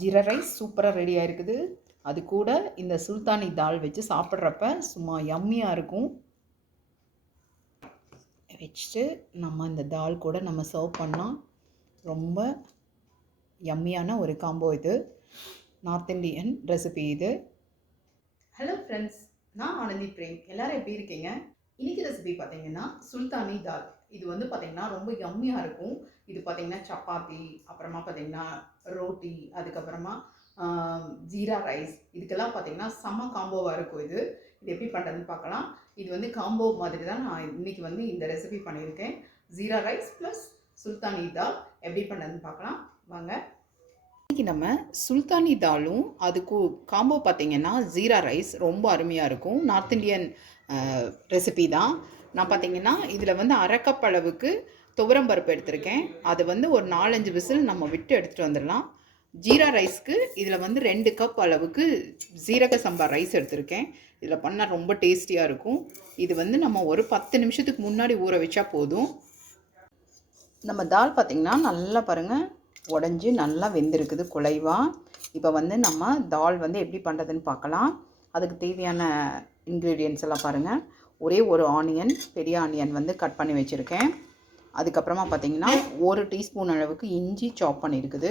Jeera rice சூப்பராக ready ஆகிருக்குது. அது கூட இந்த சுல்தானி தால் வச்சு சாப்பிட்றப்ப சும்மா யம்மியாக இருக்கும். வச்சுட்டு நம்ம இந்த தால் கூட நம்ம சர்வ் பண்ணால் ரொம்ப யம்மியான ஒரு காம்போ இது. நார்த் இண்டியன் ரெசிபி இது. ஹலோ ஃப்ரெண்ட்ஸ், நான் ஆனந்தி பிரேம். எல்லோரும் எப்படி இருக்கீங்க? இன்றைக்கி ரெசிபி பார்த்தீங்கன்னா சுல்தானி தால். இது வந்து பார்த்திங்கன்னா ரொம்ப யம்மியாக இருக்கும். இது பார்த்திங்கன்னா சப்பாத்தி, அப்புறமா பார்த்திங்கன்னா ரோட்டி, அதுக்கப்புறமா ஜீரா ரைஸ், இதுக்கெல்லாம் பார்த்திங்கன்னா செம்ம காம்போவாக இருக்கும். இது எப்படி பண்ணுறதுன்னு பார்க்கலாம். இது வந்து காம்போ மாதிரி தான் நான் இன்றைக்கி வந்து இந்த ரெசிபி பண்ணியிருக்கேன். ஜீரா ரைஸ் ப்ளஸ் சுல்தானி தால் எப்படி பண்ணுறதுன்னு பார்க்கலாம் வாங்க. இன்றைக்கி நம்ம சுல்தானி தாலும் அதுக்கு காம்போ பார்த்திங்கன்னா ஜீரா ரைஸ் ரொம்ப அருமையாக இருக்கும். நார்த் இண்டியன் ரெசிபி தான். நான் பார்த்திங்கன்னா இதில் வந்து அரை கப் அளவுக்கு துவரம்பருப்பு எடுத்திருக்கேன். அது வந்து ஒரு 4-5 விசில் நம்ம விட்டு எடுத்துகிட்டு வந்துடலாம். ஜீரா ரைஸ்க்கு இதில் வந்து 2 கப் அளவுக்கு ஜீரக சம்பா ரைஸ் எடுத்திருக்கேன். இதில் பண்ணால் ரொம்ப டேஸ்டியாக இருக்கும். இது வந்து நம்ம ஒரு 10 நிமிஷத்துக்கு முன்னாடி ஊற வச்சா போதும். நம்ம தால் பார்த்திங்கன்னா நல்லா பாருங்கள் உடஞ்சி நல்லா வெந்திருக்குது குலைவாக. இப்போ வந்து நம்ம தால் வந்து எப்படி பண்ணுறதுன்னு பார்க்கலாம். அதுக்கு தேவையான இன்க்ரீடியன்ட்ஸ் எல்லாம் பாருங்கள். ஒரே ஒரு ஆனியன், பெரிய ஆனியன் வந்து கட் பண்ணி வச்சுருக்கேன். அதுக்கப்புறமா பார்த்திங்கன்னா 1 டீஸ்பூன் அளவுக்கு இஞ்சி சாப் பண்ணியிருக்குது.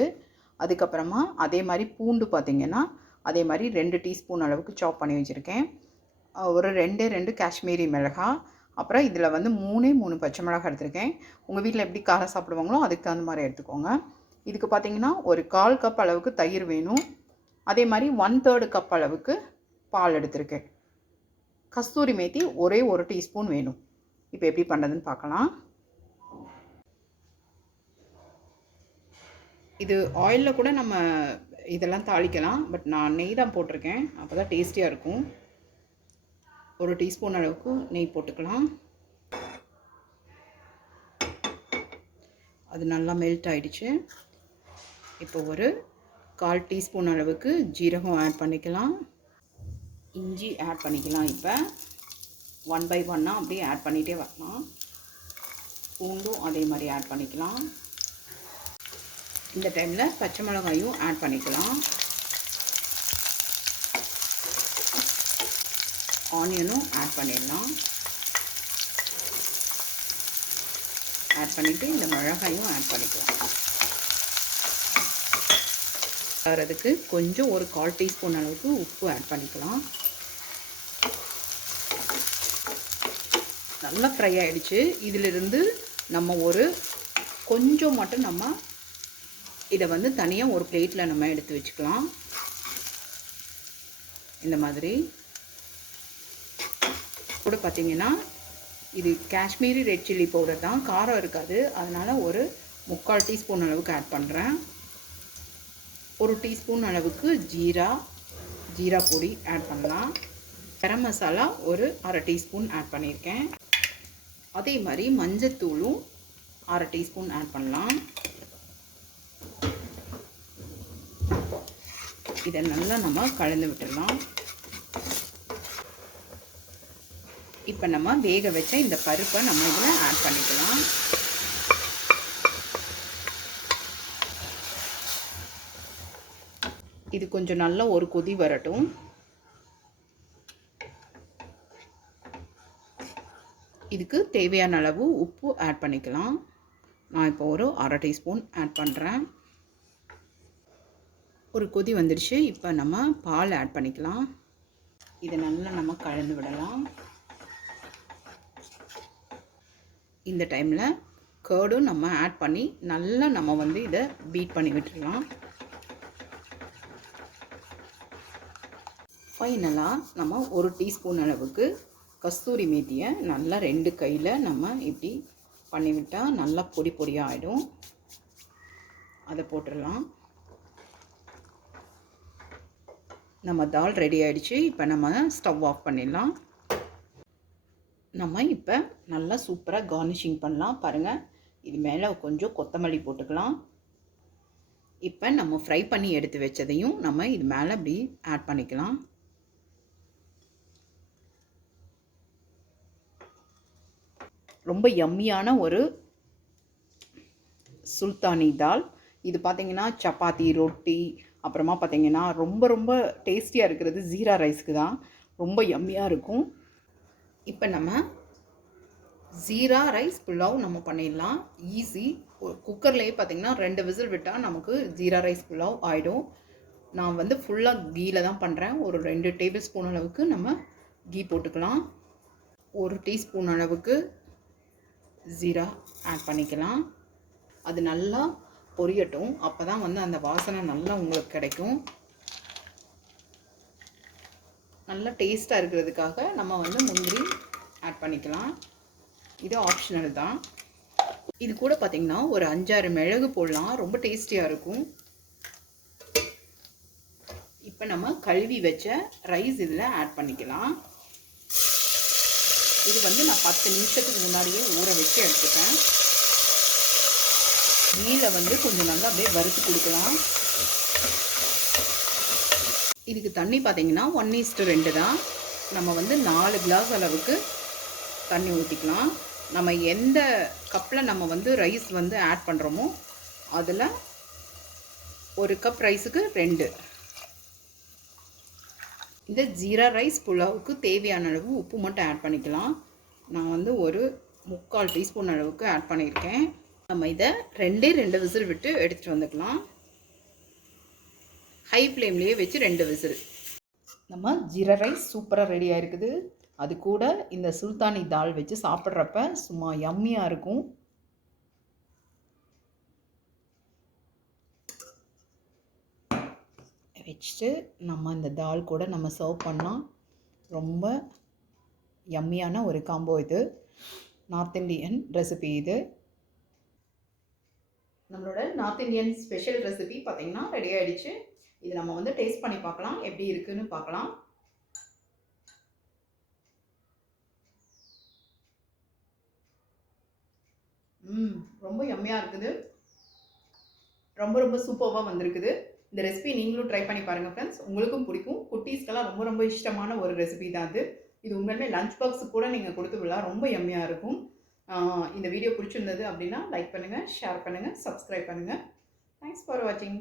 அதுக்கப்புறமா அதே மாதிரி பூண்டு பார்த்திங்கன்னா அதே மாதிரி 2 டீஸ்பூன் அளவுக்கு சாப் பண்ணி வச்சுருக்கேன். ஒரு 2 காஷ்மீரி மிளகாய், அப்புறம் இதில் வந்து 3 பச்சை மிளகாய் எடுத்திருக்கேன். உங்கள் வீட்டில் எப்படி காரம் சாப்பிடுவாங்களோ அதுக்கு தகுந்த மாதிரி எடுத்துக்கோங்க. இதுக்கு பார்த்திங்கன்னா ஒரு 1/4 கப் அளவுக்கு தயிர் வேணும். அதே மாதிரி 1/3 கப் அளவுக்கு பால் எடுத்திருக்கேன். கஸ்தூரி மேத்தி ஒரே 1 டீஸ்பூன் வேணும். இப்போ எப்படி பண்ணுறதுன்னு பார்க்கலாம். இது ஆயிலில் கூட நம்ம இதெல்லாம் தாளிக்கலாம், பட் நான் நெய் தான் போட்டிருக்கேன். அப்போ தான் டேஸ்டியாக இருக்கும். 1 டீஸ்பூன் அளவுக்கு நெய் போட்டுக்கலாம். அது நல்லா மெல்ட் ஆகிடுச்சு. இப்போ ஒரு 1/4 டீஸ்பூன் அளவுக்கு ஜீரகம் ஆட் பண்ணிக்கலாம். இஞ்சி ஆட் பண்ணிக்கலாம். இப்போ 1 பை 1 அப்படியே ஆட் பண்ணிகிட்டே வரலாம். பூண்டும் அதே மாதிரி ஆட் பண்ணிக்கலாம். இந்த டைமில் பச்சை மிளகாயும் ஆட் பண்ணிக்கலாம். ஆனியனும் ஆட் பண்ணிடலாம். ஆட் பண்ணிவிட்டு இந்த மிளகாயும் ஆட் பண்ணிக்கலாம். அதுக்கு கொஞ்சம் ஒரு 1/4 டீஸ்பூன் அளவுக்கு உப்பு ஆட் பண்ணிக்கலாம். நல்லா ஃப்ரை ஆகிடுச்சு. இதிலிருந்து நம்ம ஒரு கொஞ்சம் மட்டும் நம்ம இதை வந்து தனியாக ஒரு பிளேட்டில் நம்ம எடுத்து வச்சுக்கலாம். இந்த மாதிரி கூட பார்த்திங்கன்னா இது காஷ்மீரி ரெட் சில்லி பவுடர் தான், காரம் இருக்காது. அதனால் ஒரு 3/4 டீஸ்பூன் அளவுக்கு ஆட் பண்ணுறேன். 1 டீஸ்பூன் அளவுக்கு ஜீரா பொடி ஆட் பண்ணலாம். கரம் மசாலா ஒரு 1/2 டீஸ்பூன் ஆட் பண்ணியிருக்கேன். அதே மாதிரி மஞ்சத்தூளும் 1/2 டீஸ்பூன் ஆட் பண்ணலாம். இதை நல்லா நம்ம கலந்து விட்டுடலாம். இப்போ நம்ம வேக வச்ச இந்த பருப்பை நம்ம இதில் ஆட் பண்ணிக்கலாம். இது கொஞ்சம் நல்லா ஒரு கொதி வரட்டும். இதுக்கு தேவையான அளவு உப்பு ஆட் பண்ணிக்கலாம். நான் இப்போ ஒரு 1/2 டீஸ்பூன் ஆட் பண்ணுறேன். ஒரு கொதி வந்துடுச்சு. இப்போ நம்ம பால் ஆட் பண்ணிக்கலாம். இதை நல்லா நம்ம கலந்து விடலாம். இந்த டைமில் கர்டும் நம்ம ஆட் பண்ணி நல்லா நம்ம வந்து இதை பீட் பண்ணி விட்டுடலாம். ஃபைனலாக நம்ம 1 டீஸ்பூன் அளவுக்கு கஸ்தூரி மேத்தியை நல்லா 2 கையில் நம்ம இப்படி பண்ணிவிட்டால் நல்லா பொடி பொடியாக ஆகிடும். அதை போட்டுடலாம். நம்ம தால் ரெடி ஆகிடுச்சு. இப்போ நம்ம ஸ்டவ் ஆஃப் பண்ணிடலாம். நம்ம இப்போ நல்லா சூப்பராக கார்னிஷிங் பண்ணலாம். பாருங்கள், இது மேலே கொஞ்சம் கொத்தமல்லி போட்டுக்கலாம். இப்போ நம்ம ஃப்ரை பண்ணி எடுத்து வச்சதையும் நம்ம இது மேலே இப்படி ஆட் பண்ணிக்கலாம். ரொம்ப யம்மியான ஒரு சுல்தானி தால். இது பார்த்திங்கன்னா சப்பாத்தி, ரொட்டி, அப்புறமா பார்த்திங்கன்னா ரொம்ப ரொம்ப டேஸ்டியாக இருக்கிறது ஜீரா ரைஸ்க்கு தான். ரொம்ப யம்மியாக இருக்கும். இப்போ நம்ம ஜீரா ரைஸ் புலாவ் நம்ம பண்ணிடலாம். ஈஸி. குக்கர்லேயே பார்த்திங்கன்னா 2 விசில் விட்டால் நமக்கு ஜீரா ரைஸ் புலாவ் ஆகிடும். நான் வந்து ஃபுல்லாக கீயில் தான் பண்ணுறேன். ஒரு 2 டேபிள் ஸ்பூன் அளவுக்கு நம்ம கீ போட்டுக்கலாம். 1 டீஸ்பூன் அளவுக்கு ஜீரா ஆட் பண்ணிக்கலாம். அது நல்லா பொரியட்டும். அப்போ தான் வந்து அந்த வாசனை நல்லா உங்களுக்கு கிடைக்கும். நல்லா டேஸ்ட்டாக இருக்கிறதுக்காக நம்ம வந்து முந்திரி ஆட் பண்ணிக்கலாம். இது ஆப்ஷனல் தான். இது கூட பார்த்திங்கன்னா ஒரு 5-6 மிளகு போடலாம். ரொம்ப டேஸ்டியாக இருக்கும். இப்போ நம்ம கழுவி வச்ச ரைஸ் இதில் ஆட் பண்ணிக்கலாம். இது வந்து நான் 10 நிமிஷத்துக்கு முன்னாடியே ஊற வச்சு எடுத்துட்டேன். கீயில் வந்து கொஞ்சம் நல்லா அப்படியே வறுத்து கொடுக்கலாம். இதுக்கு தண்ணி பார்த்திங்கன்னா 1:2 தான். நம்ம வந்து 4 கிளாஸ் அளவுக்கு தண்ணி ஊற்றிக்கலாம். நம்ம எந்த கப்பில் நம்ம வந்து ரைஸ் வந்து ஆட் பண்ணுறோமோ அதில் 1 கப் ரைஸுக்கு 2. இந்த ஜீரா ரைஸ் புலாவுக்கு தேவையான அளவு உப்பு மட்டும் ஆட் பண்ணிக்கலாம். நான் வந்து ஒரு 3/4 டீஸ்பூன் அளவுக்கு ஆட் பண்ணியிருக்கேன். நம்ம இதை 2 விசில் விட்டு எடுத்துகிட்டு வந்துக்கலாம். ஹை ஃப்ளேம்லேயே வச்சு 2 விசில். நம்ம ஜீரா ரைஸ் சூப்பராக ரெடியாக இருக்குது. அது கூட இந்த சுல்தானி தால் வச்சு சாப்பிட்றப்ப சும்மா யம்மியாக இருக்கும். வச்சுட்டு நம்ம இந்த தால் கூட நம்ம சர்வ் பண்ணால் ரொம்ப யம்மியான ஒரு காம்போ இது. நார்த் இண்டியன் ரெசிபி இது. நம்மளோட நார்த் இந்தியன் ஸ்பெஷல் ரெசிபி பார்த்திங்கன்னா ரெடி ஆகிடுச்சு. இது நம்ம வந்து டேஸ்ட் பண்ணி பார்க்கலாம், எப்படி இருக்குன்னு பார்க்கலாம். ரொம்ப யம்மியாக இருக்குது. ரொம்ப ரொம்ப சூப்பராக வந்திருக்குது. இந்த ரெசிபி நீங்களும் ட்ரை பண்ணி பாருங்கள் ஃப்ரெண்ட்ஸ். உங்களுக்கும் பிடிக்கும். குட்டீஸ்க்கெல்லாம் ரொம்ப ரொம்ப இஷ்டமான ஒரு ரெசிபி தான் அது. இது உண்மையுமே லஞ்ச் பாக்ஸுக்கு கூட நீங்கள் கொடுத்து விடலாம். ரொம்ப யம்மியாக இருக்கும். இந்த வீடியோ பிடிச்சிருந்தது அப்படின்னா லைக் பண்ணுங்கள், ஷேர் பண்ணுங்கள், சப்ஸ்கிரைப் பண்ணுங்கள். தேங்க்ஸ் ஃபார் வாட்சிங்.